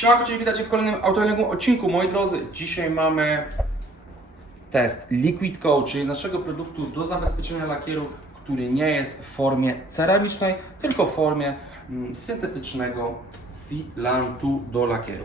Siemanko, czyli witajcie w kolejnym autologowym odcinku, moi drodzy. Dzisiaj mamy test Liquid Coat, czyli naszego produktu do zabezpieczenia lakieru, który nie jest w formie ceramicznej, tylko w formie mm, syntetycznego sealantu do lakieru.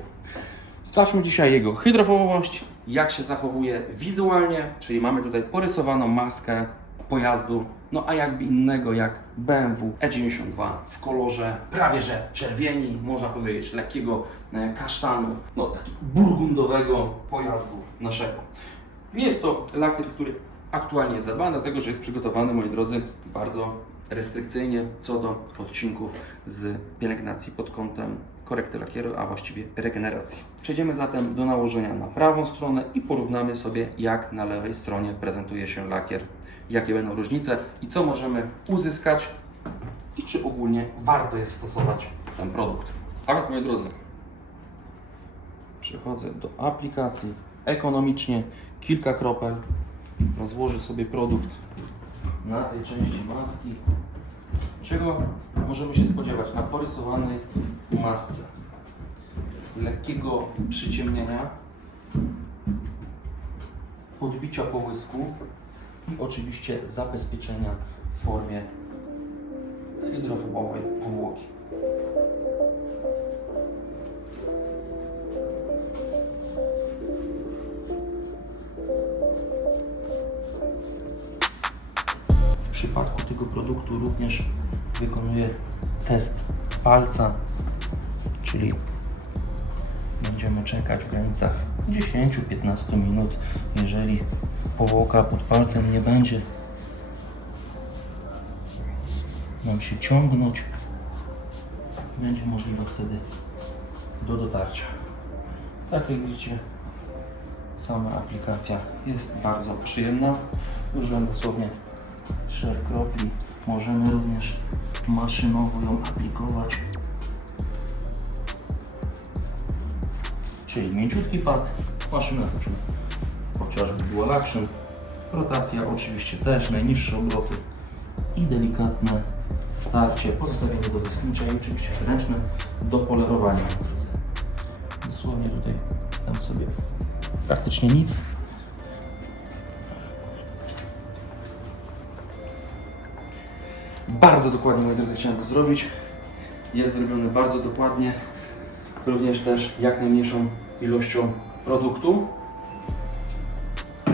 Sprawdźmy dzisiaj jego hydrofobowość, jak się zachowuje wizualnie, czyli mamy tutaj porysowaną maskę pojazdu, no a jakby innego jak BMW E92 w kolorze prawie że czerwieni, można powiedzieć lekkiego e, kasztanu, no takiego burgundowego pojazdu naszego. Nie jest to lakier, który aktualnie jest zadbany, dlatego że jest przygotowany, moi drodzy, bardzo restrykcyjnie co do odcinków z pielęgnacji pod kątem korekty lakieru, a właściwie regeneracji. Przejdziemy zatem do nałożenia na prawą stronę i porównamy sobie, jak na lewej stronie prezentuje się lakier, jakie będą różnice i co możemy uzyskać i czy ogólnie warto jest stosować ten produkt. A więc, moi drodzy, przechodzę do aplikacji ekonomicznie, kilka kropel, rozłożę sobie produkt na tej części maski. Czego możemy się spodziewać na porysowanej masce? Lekkiego przyciemnienia, podbicia połysku i oczywiście zabezpieczenia w formie hydrofobowej powłoki. W przypadku tego produktu również wykonuję test palca, czyli będziemy czekać w granicach 10-15 minut. Jeżeli powłoka pod palcem nie będzie nam się ciągnąć, będzie możliwe wtedy do dotarcia. Tak jak widzicie, sama aplikacja jest bardzo przyjemna. Użyłem dosłownie trzech kropli. Możemy również maszynowo ją aplikować. Czyli mięciutki pad, maszyna chociażby dual action, rotacja oczywiście też, najniższe obroty i delikatne wtarcie, pozostawienie do wyschnięcia i oczywiście ręczne do polerowania. Dosłownie tutaj tam sobie praktycznie nic. Bardzo dokładnie, moi drodzy, chciałem to zrobić. Jest zrobione bardzo dokładnie. Również też jak najmniejszą ilością produktu.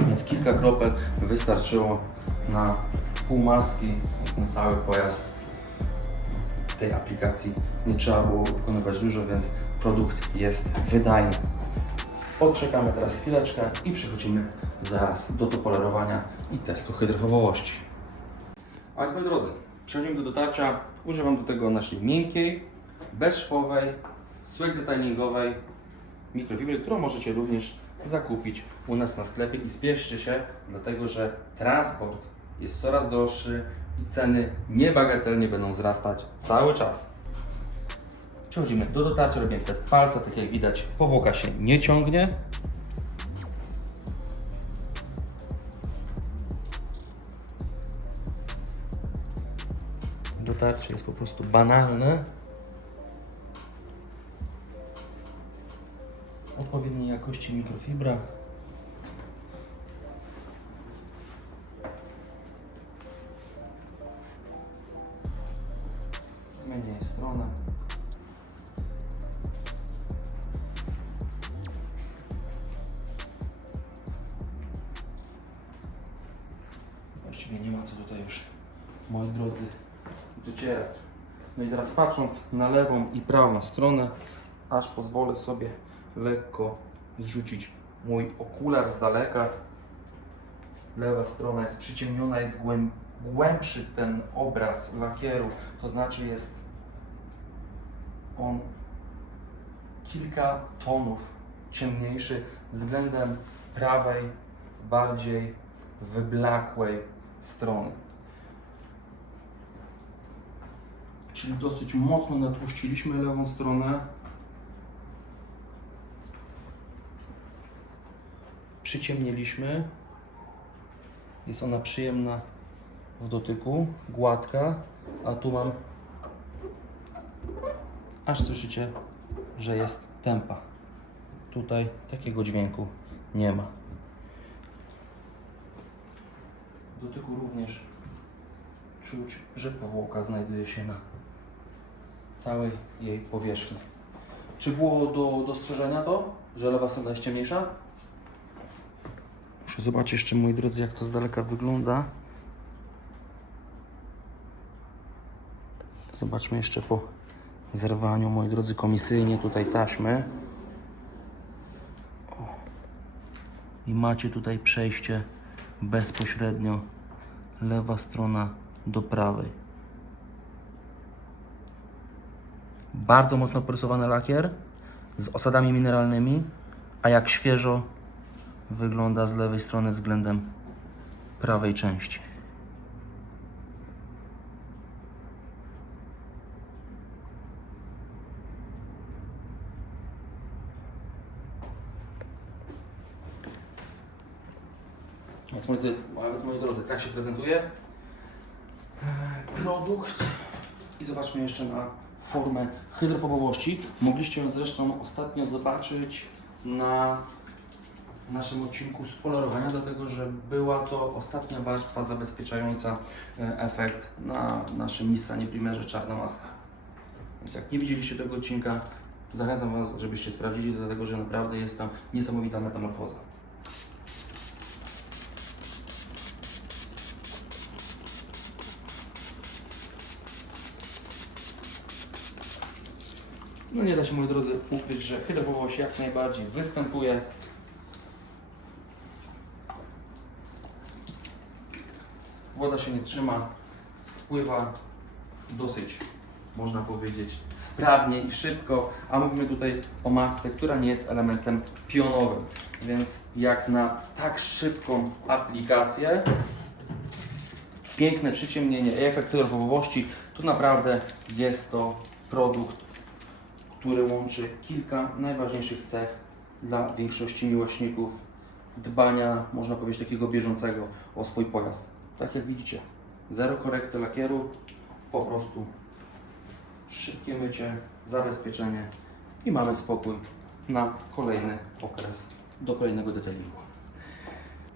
Więc kilka kropel wystarczyło na pół maski, na cały pojazd. Tej aplikacji nie trzeba było wykonywać dużo, więc produkt jest wydajny. Odczekamy teraz chwileczkę i przechodzimy zaraz do polerowania i testu hydrofobowości. A więc moi drodzy, przechodzimy do dotarcia. Używam do tego naszej miękkiej, bezszwowej, słek detailingowej mikrofibry, którą możecie również zakupić u nas na sklepie i spieszcie się, dlatego że transport jest coraz droższy i ceny niebagatelnie będą wzrastać cały czas. Przechodzimy do dotarcia, robimy test palca, tak jak widać powłoka się nie ciągnie. Dotarcie jest po prostu banalne. Odpowiedniej jakości mikrofibra. Zmienię jej stronę. Właściwie nie ma co tutaj już, moi drodzy, docierać. No i teraz patrząc na lewą i prawą stronę, aż pozwolę sobie lekko zrzucić mój okular z daleka. Lewa strona jest przyciemniona, jest głęb, głębszy ten obraz lakieru, to znaczy jest on kilka tonów ciemniejszy względem prawej, bardziej wyblakłej strony. Czyli dosyć mocno natłuściliśmy lewą stronę. Przyciemniliśmy. Jest ona przyjemna w dotyku, gładka, a tu mam aż słyszycie, że jest tempa. Tutaj takiego dźwięku nie ma. W dotyku również czuć, że powłoka znajduje się na całej jej powierzchni. Czy było do dostrzeżenia to, że lewa strona jest ciemniejsza? Muszę zobaczyć jeszcze, moi drodzy, jak to z daleka wygląda. Zobaczmy jeszcze po zerwaniu, moi drodzy, komisyjnie tutaj taśmy. O. I macie tutaj przejście bezpośrednio lewa strona do prawej. Bardzo mocno porysowany lakier z osadami mineralnymi, a jak świeżo wygląda z lewej strony względem prawej części. Więc moi, więc moi drodzy, tak się prezentuje produkt. I zobaczmy jeszcze na formę hydrofobowości. Mogliście ją zresztą ostatnio zobaczyć na naszym odcinku z polerowania, dlatego że była to ostatnia warstwa zabezpieczająca e, efekt na naszym Nissanie Primerze czarna maska. Więc jak nie widzieliście tego odcinka, zachęcam Was, żebyście sprawdzili, dlatego że naprawdę jest tam niesamowita metamorfoza. No nie da się, moi drodzy, ukryć, że hydrofobowość jak najbardziej występuje. Woda się nie trzyma, spływa dosyć, można powiedzieć, sprawnie i szybko, a mówimy tutaj o masce, która nie jest elementem pionowym, więc jak na tak szybką aplikację, piękne przyciemnienie efekt hydrofobowości, tu naprawdę jest to produkt, który łączy kilka najważniejszych cech dla większości miłośników dbania, można powiedzieć, takiego bieżącego o swój pojazd. Tak jak widzicie, zero korekty lakieru, po prostu szybkie mycie, zabezpieczenie i mamy spokój na kolejny okres do kolejnego detailingu.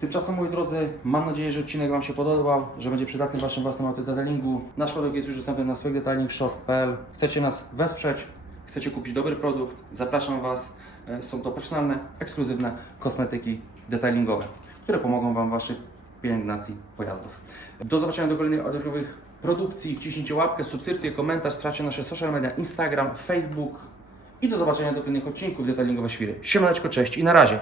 Tymczasem, moi drodzy, mam nadzieję, że odcinek Wam się podobał, że będzie przydatny Waszym własnym autodetailingu. Nasz produkt jest już dostępny na swojdetailingshop.pl. Chcecie nas wesprzeć, chcecie kupić dobry produkt, zapraszam Was. E, Są to profesjonalne, ekskluzywne kosmetyki detailingowe, które pomogą Wam w Waszej pielęgnacji pojazdów. Do zobaczenia do kolejnych audiowych produkcji. Wciśnijcie łapkę, subskrypcję, komentarz, sprawdźcie nasze social media, Instagram, Facebook i do zobaczenia do kolejnych odcinków Detailingowe Świry. Siemaneczko, cześć i na razie!